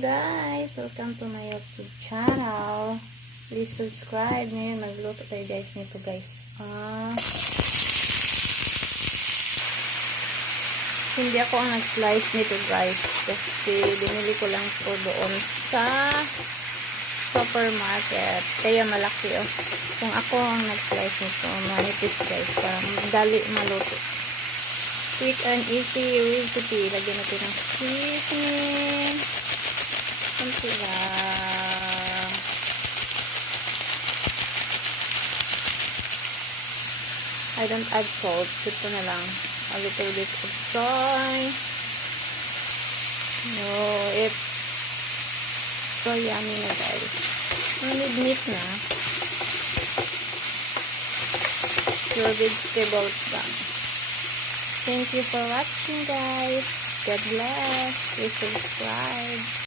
guys! Welcome to my YouTube channel. Please subscribe. Ngayon magluto tayo guys nito guys. Hindi ako ang nag-slice nito guys. Kasi binili ko lang ito doon sa supermarket. Kaya malaki oh. Kung ako ang nag-slice nito, manipis guys. Para madali maluto. Quick and easy recipe. Lagyan natin ng seasoning. Kunti lang. I don't add salt. Ito na lang. A little bit of soy. No, it's so yummy na guys. Need meat na. Your vegetables lang. Thank you for watching guys. God bless. Please subscribe.